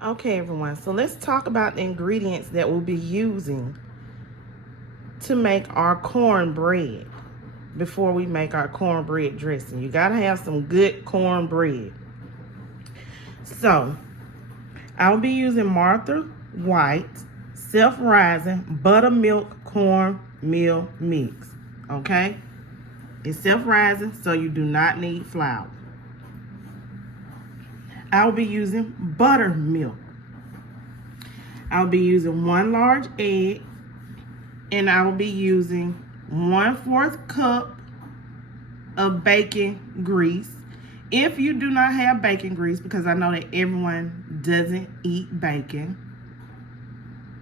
Okay, everyone, so let's talk about the ingredients that we'll be using to make our cornbread before we make our cornbread dressing. You gotta have some good cornbread. So, I'll be using Martha White self-rising buttermilk cornmeal mix. Okay? It's self-rising, so you do not need flour. I'll be using buttermilk. I'll be using 1 large egg, and I will be using 1/4 cup of bacon grease. If you do not have bacon grease, because I know that everyone doesn't eat bacon,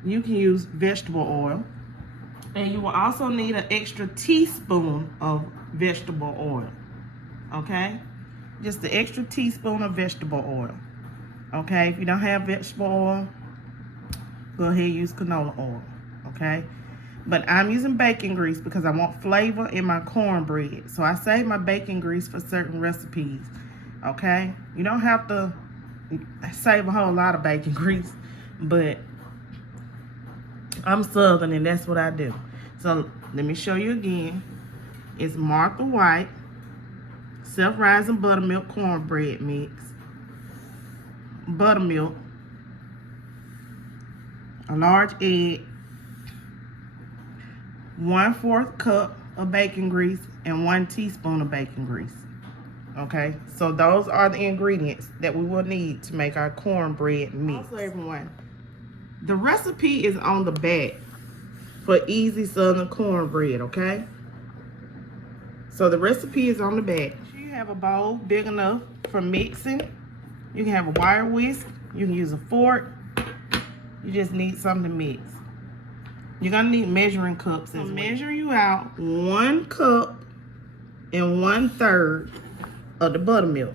you can use vegetable oil. And you will also need an extra teaspoon of vegetable oil. Okay? Just an extra teaspoon of vegetable oil. Okay? If you don't have vegetable oil, go ahead and use canola oil. Okay? But I'm using bacon grease because I want flavor in my cornbread. So I save my bacon grease for certain recipes. Okay? You don't have to save a whole lot of bacon grease, but I'm Southern and that's what I do. So let me show you again. It's Martha White self-rising buttermilk cornbread mix. Buttermilk, a large egg, 1/4 cup of bacon grease, and 1 teaspoon of bacon grease. Okay, so those are the ingredients that we will need to make our cornbread mix. Also, everyone, the recipe is on the back for easy Southern cornbread, okay? So the recipe is on the back. You have a bowl big enough for mixing. You can have a wire whisk. You can use a fork. You just need something to mix. You're gonna need measuring cups as well. Measure you out 1 cup and 1/3 of the buttermilk.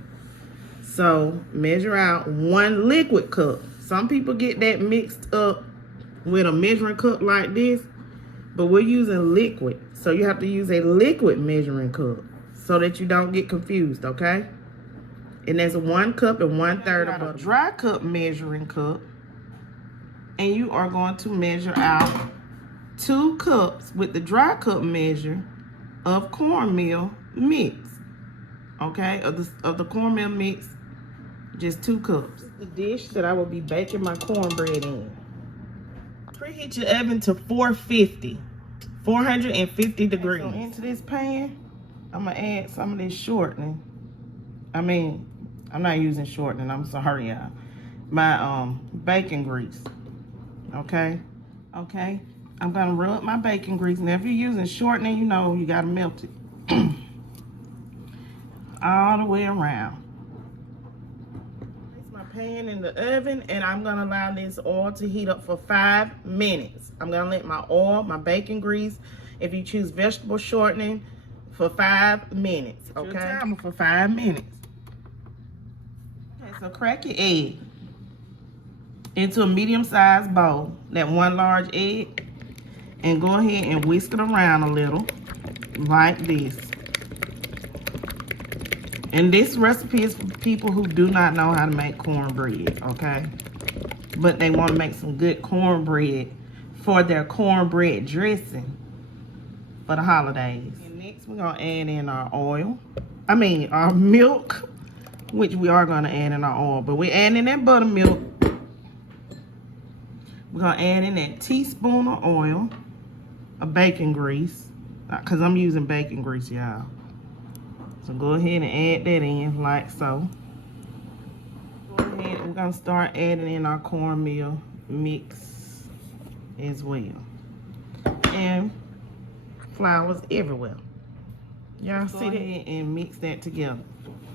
So measure out 1 liquid cup. Some people get that mixed up with a measuring cup like this, but we're using liquid. So you have to use a liquid measuring cup so that you don't get confused, okay? And that's 1 cup and 1/3 of butter. A dry cup measuring cup, and you are going to measure out 2 cups with the dry cup measure of cornmeal mix. Okay, of the cornmeal mix, just 2 cups. The dish that I will be baking my cornbread in. Preheat your oven to 450 degrees. So into this pan, I'm gonna add some of this shortening. I'm not using shortening, I'm sorry, y'all. My bacon grease. Okay, I'm gonna rub my bacon grease. Now, if you're using shortening, you know you gotta melt it all the way around. Place my pan in the oven, and I'm gonna allow this oil to heat up for 5 minutes. I'm gonna let my oil, my bacon grease, if you choose vegetable shortening, for 5 minutes. Okay, your timer for 5 minutes. Okay, so crack your egg into a medium-sized bowl, that 1 large egg, and go ahead and whisk it around a little like this. And this recipe is for people who do not know how to make cornbread, okay? But they want to make some good cornbread for their cornbread dressing for the holidays. And next we're gonna add in our our milk, which we are gonna add in our oil, but we're adding in that buttermilk. We're gonna add in that teaspoon of oil, of bacon grease, because I'm using bacon grease, y'all. So go ahead and add that in like so. Go ahead, we're gonna start adding in our cornmeal mix as well. And flour's everywhere. Y'all see that? And mix that together.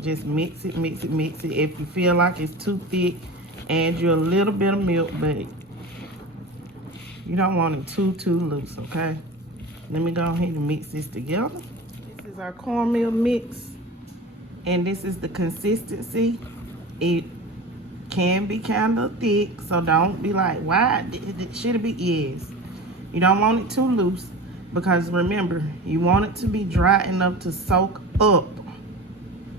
Just mix it. If you feel like it's too thick, add you a little bit of milk, but you don't want it too loose, okay? Let me go ahead and mix this together. This is our cornmeal mix, and this is the consistency. It can be kind of thick, so don't be like, why should it be? Yes. You don't want it too loose, because remember, you want it to be dry enough to soak up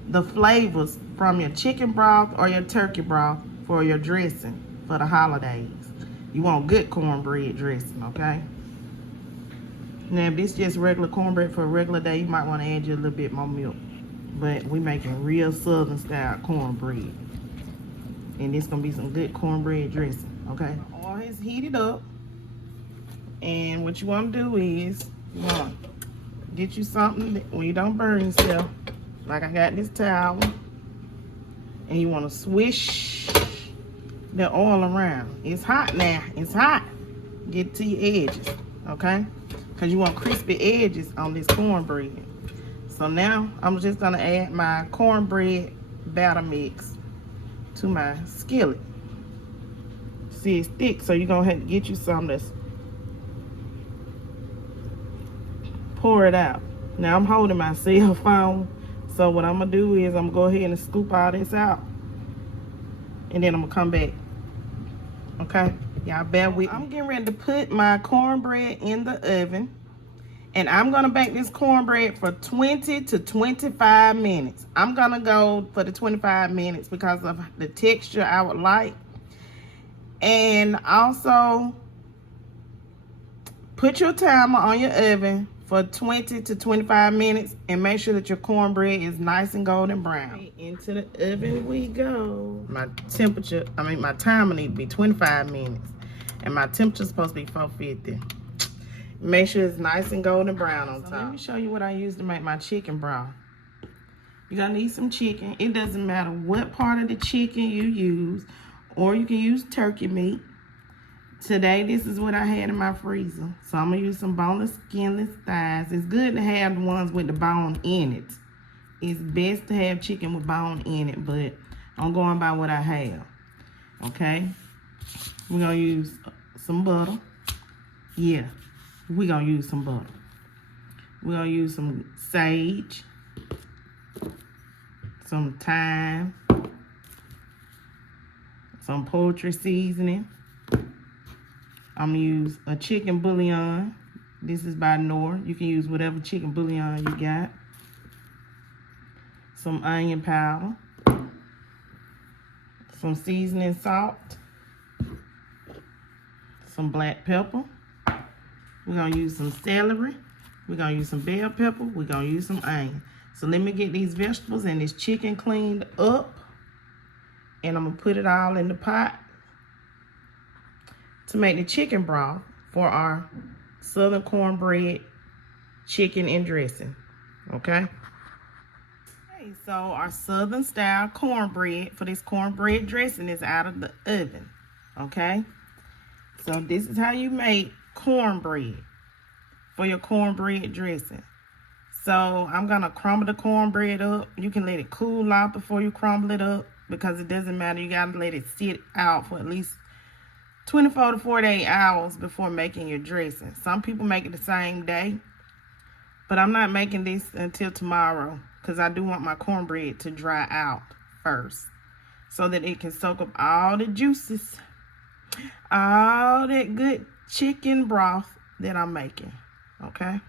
the flavors from your chicken broth or your turkey broth for your dressing. for the holidays. You want good cornbread dressing, okay? Now, if this just regular cornbread for a regular day, you might want to add you a little bit more milk. But we making real southern style cornbread. And this gonna be some good cornbread dressing, okay? Oil is heated up. And what you want to do is, you want to get you something that, when you don't burn yourself. Like I got this towel. And you want to swish the oil around. It's hot now. It's hot. Get to your edges, okay? Because you want crispy edges on this cornbread. So now I'm just going to add my cornbread batter mix to my skillet. See, it's thick, so you're going to have to get you some that's pour it out. Now I'm holding my cell phone, so what I'm gonna do is I'm gonna go ahead and scoop all this out, and then I'm gonna come back. Okay, y'all bear with me. I'm getting ready to put my cornbread in the oven, and I'm gonna bake this cornbread for 20 to 25 minutes. I'm gonna go for the 25 minutes because of the texture I would like. And also put your timer on your oven for 20 to 25 minutes and make sure that your cornbread is nice and golden brown. Into the oven we go. My timer need to be 25 minutes. And my temperature is supposed to be 450. Make sure it's nice and golden brown on top. Let me show you what I use to make my chicken broth. You're gonna need some chicken. It doesn't matter what part of the chicken you use, or you can use turkey meat. Today, this is what I had in my freezer. So I'm gonna use some boneless, skinless thighs. It's good to have the ones with the bone in it. It's best to have chicken with bone in it, but I'm going by what I have. Okay? We're gonna use some butter. Yeah, we're gonna use some butter. We're gonna use some sage, some thyme, some poultry seasoning. I'm gonna use a chicken bouillon. This is by Knorr. You can use whatever chicken bouillon you got. Some onion powder. Some seasoning salt. Some black pepper. We're gonna use some celery. We're gonna use some bell pepper. We're gonna use some onion. So let me get these vegetables and this chicken cleaned up. And I'm gonna put it all in the pot to make the chicken broth for our southern cornbread chicken and dressing. Okay? Okay, so our southern style cornbread for this cornbread dressing is out of the oven. Okay? So this is how you make cornbread for your cornbread dressing. So I'm gonna crumble the cornbread up. You can let it cool off before you crumble it up, because it doesn't matter. You gotta let it sit out for at least 24 to 48 hours before making your dressing. Some people make it the same day, but I'm not making this until tomorrow because I do want my cornbread to dry out first so that it can soak up all the juices, all that good chicken broth that I'm making, okay?